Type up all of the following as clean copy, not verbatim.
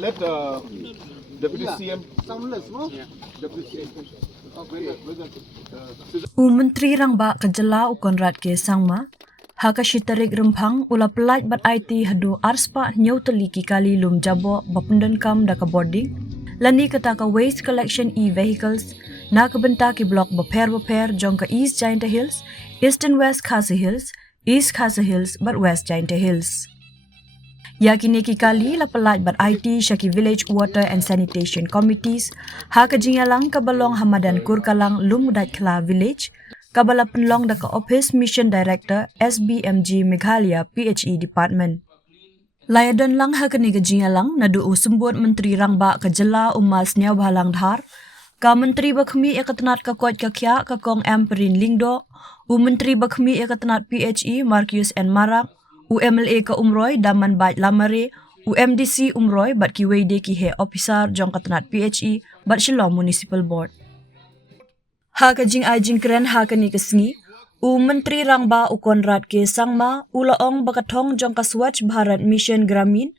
let Deputy CM. Deputy CM. Myntri Rangbah kejela ukonrat ke sangma. Haka shitarik rempang ula Pyllait bat IT hadu arspa nyotali ki kali lum jaboh bapundan kam daka bording. Lani kataka waste collection e-vehicles na kabenta ki blok baper jongka East Jaintia Hills, East and West Khasi Hills, East Khasi Hills but West Jaintia Hills. Yakini ki kali la Pyllait bat IT Shaki Village Water and Sanitation Committees haka jingalang kabalong hamadan kurkalang lumudait kla village kabala penlong daka Office Mission Director SBMG Meghalaya PHE Department. Layadon lang hakani ka jingalang nadu usumbut Myntri Rangbah kejela umas niaw bahalang dhar ka Menteri Bakhmi ekatanat ka kot ka kya ka kong Amperin Lingdo Menteri Bakhmi ekatanat PHE Marcus N Marak MLA ka Umroy Daman Bait Lamare MDC Umroy bat ki wede ki he officer jong katanat PHE bat Shillong Municipal Board. Haka jing ajing keren haka ni kesngi Myntri Rangbah ukonrat ke sangma ulaong bakathong jong ka Swachh Bharat Mission Gramin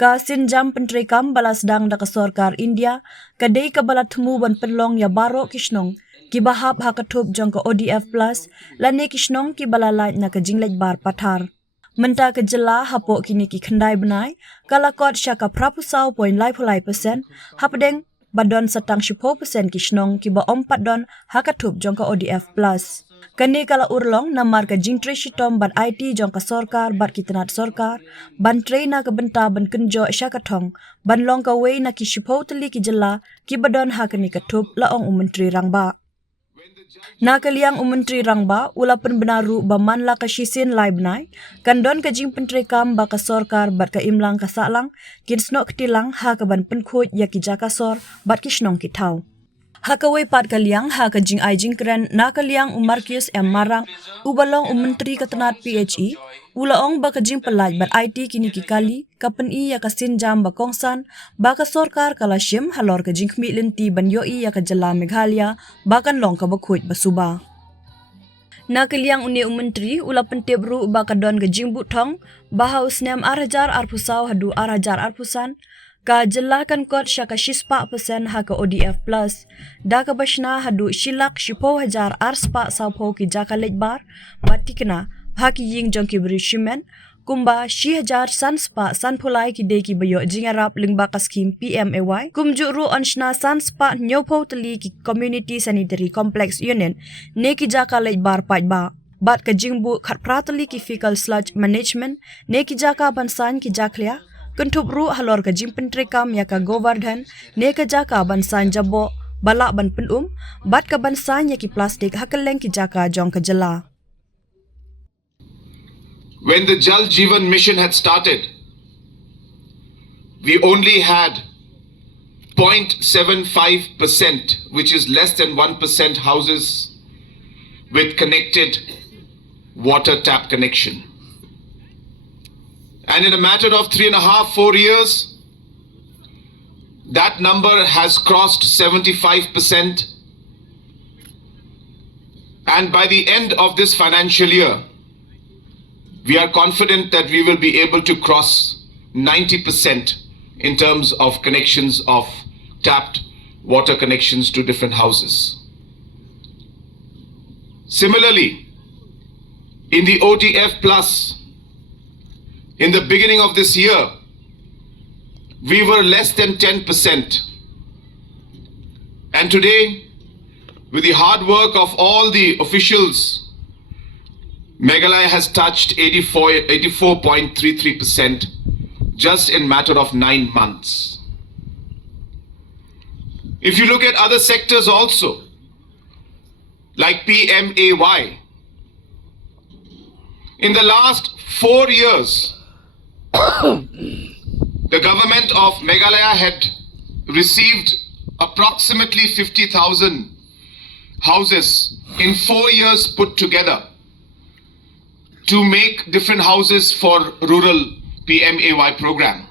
ka sinjam pentrekam balasdang da ka Sarkar India kadai ka balathmu ban penlong ya baro kisnong ki bahap haka thup jong ka ODF plus lane kisnong ki balalait na ka jinglek bar pathar. Menta kejela hapo kini ki khandai benai kalakot syaka prapusau point lai pulai persen hapadeng badon satang 10% kisnong ki ba 4 don hakathup jongka ODF plus. Kani kala urlong namar ka jingtre shitom ban IT jongka Sarkar bat kitanat Sarkar ban traina ka benta ban kenjo syakathong ban long ka wei na ki shipoteli ki jela ki badon hakani kathup laong Myntri Rangbah. Nakaliang Myntri Rangbah ula penbenaru baman la ka shisin lai benai kandon ka jing pentrekam ba ka Sarkar bat ka imlang ka salang kin snok tilang ha ka ban penkhut ya ki jaka sor bat ki snong ki thau. Hakawai pat kaliang ha ka jing ai jing kren nakaliang Marcus M Marang ubalong Myntri katanat PHE ulaong ba ka jing Pyllait bat IT kini ki kali kapen i ya ka sinjam ba kongsan ba ka Sarkar kala shim halor ka jing khmi linti ban yo i ya ka jela Meghalaya ba kan long ka bakhut basuba. Nakaliang uni Myntri ula pentebru ba ka don ka jing buthong ba haus nem arhajar arpusau hadu arhajar arpusan ka jelakan kot syaka shispa persen haka ODF plus da ka basna hadu shilak 10,000 arspa saupo ki jaka lekbar batikna haki ying jongki berishimen kumba 6,000 sanspa sanpulai ki deki bayo jingarap lingba ka skim PMAY kumjuru onshna sanspa nyopo teli ki community sanitary complex union neki jaka lekbar pajba bat ka jingbu khat pratali ki fecal sludge management neki jaka bansan ki jaklia Kentup ru halor ka jing pentrekam ya ka Govardhan ne ka jaka bansan jaboh balak ban penum bat ka bansan ya ki plastik hakeleng ki jaka jong ka jela. When the Jal Jeevan mission had started, we only had 0.75%, which is less than 1% houses with connected water tap connection. And in a matter of 3.5-4 years, that number has crossed 75%. And by the end of this financial year, we are confident that we will be able to cross 90% in terms of connections of tapped water connections to different houses. Similarly, in the ODF plus, in the beginning of this year, we were less than 10%. And today, with the hard work of all the officials, Meghalaya has touched 84.33% just in matter of 9 months. If you look at other sectors also, like PMAY, in the last 4 years, the government of Meghalaya had received approximately 50,000 houses in 4 years put together to make different houses for rural PMAY program.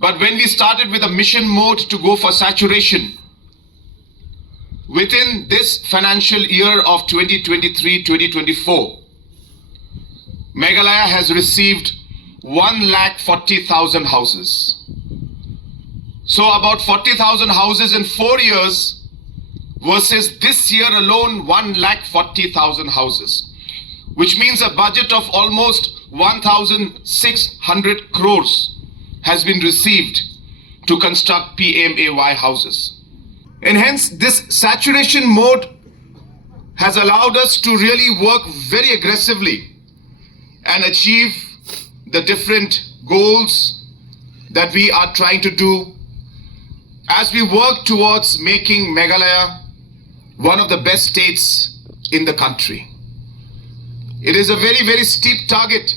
But when we started with a mission mode to go for saturation, within this financial year of 2023-2024, Meghalaya has received 140,000 houses. So about 40,000 houses in 4 years versus this year alone 140,000 houses, which means a budget of almost 1,600 crores has been received to construct PMAY houses. And hence this saturation mode has allowed us to really work very aggressively and achieve the different goals that we are trying to do as we work towards making Meghalaya one of the best states in the country. It is a very, very steep target.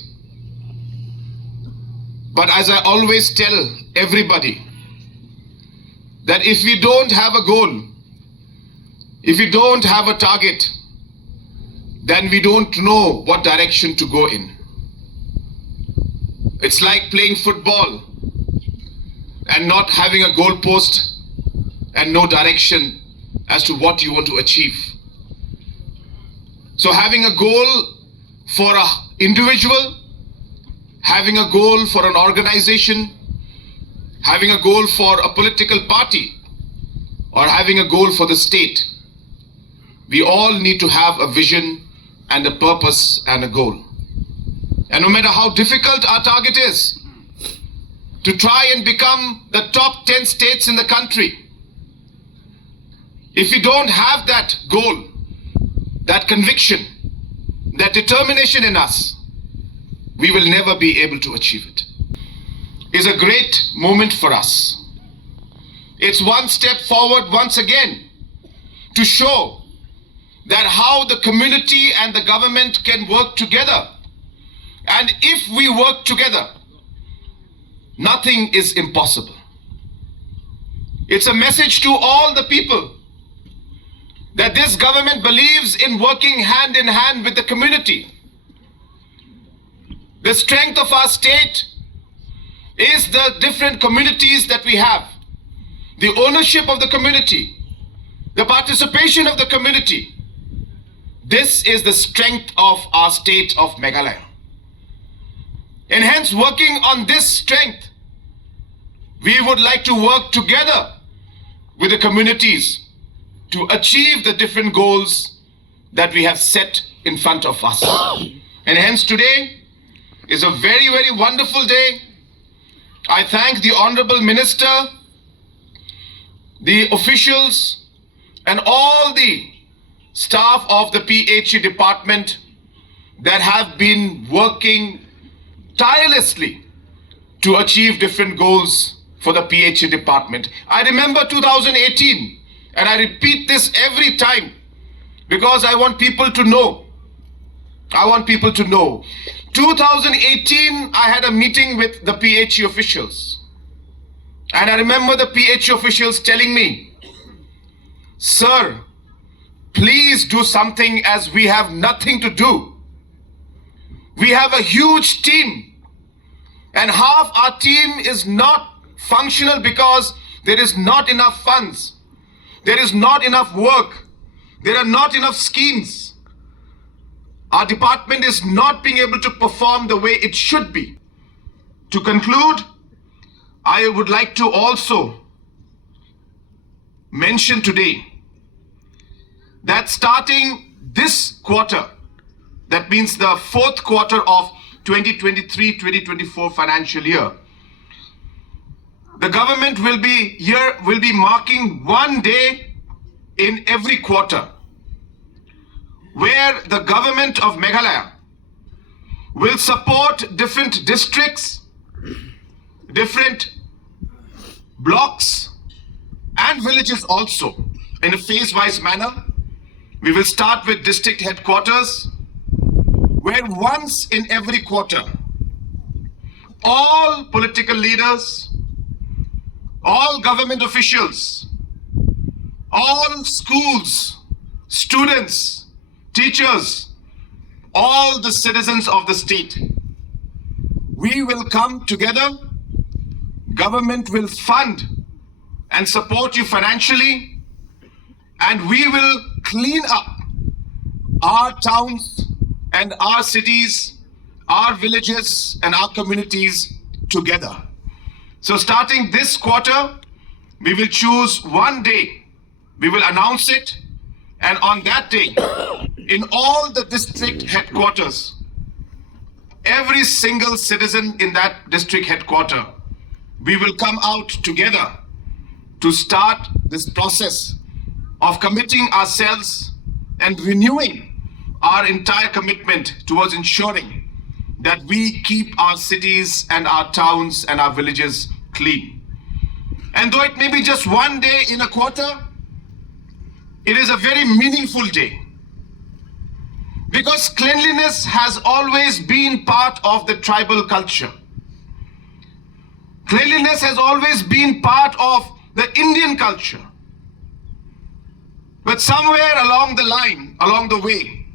But as I always tell everybody, that if we don't have a goal, if we don't have a target, then we don't know what direction to go in. It's like playing football and not having a goal post and no direction as to what you want to achieve. So having a goal for an individual, having a goal for an organization, having a goal for a political party, or having a goal for the state, we all need to have a vision and a purpose and a goal. And no matter how difficult our target is, to try and become the top 10 states in the country, if we don't have that goal, that conviction, that determination in us, we will never be able to achieve it. It's a great moment for us. It's one step forward once again to show that how the community and the government can work together. And if we work together, nothing is impossible. It's a message to all the people that this government believes in working hand in hand with the community. The strength of our state is the different communities that we have, the ownership of the community, the participation of the community. This is the strength of our state of Meghalaya. And hence, working on this strength, we would like to work together with the communities to achieve the different goals that we have set in front of us. And hence today is a very, very wonderful day. I thank the Honorable Minister, the officials, and all the staff of the PHE department that have been working tirelessly to achieve different goals for the PHE department. I remember 2018, and I repeat this every time because I want people to know. 2018, I had a meeting with the PHE officials. And I remember the PHE officials telling me, "Sir, please do something as we have nothing to do. We have a huge team. And half our team is not functional because there is not enough funds. There is not enough work. There are not enough schemes. Our department is not being able to perform the way it should be." To conclude, I would like to also mention today that starting this quarter, that means the fourth quarter of 2023-2024 financial year, the government will be marking one day in every quarter where the government of Meghalaya will support different districts, different blocks and villages also in a phase-wise manner. We will start with district headquarters, where once in every quarter, all political leaders, all government officials, all schools, students, teachers, all the citizens of the state, we will come together. Government will fund and support you financially, and we will clean up our towns and our cities, our villages and our communities together. So starting this quarter, we will choose one day. We will announce it, and on that day, in all the district headquarters, every single citizen in that district headquarter, we will come out together to start this process of committing ourselves and renewing our entire commitment towards ensuring that we keep our cities and our towns and our villages clean. And though it may be just one day in a quarter, it is a very meaningful day, because cleanliness has always been part of the tribal culture. Cleanliness has always been part of the Indian culture. But somewhere along the line, along the way,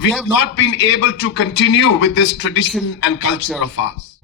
we have not been able to continue with this tradition and culture of ours.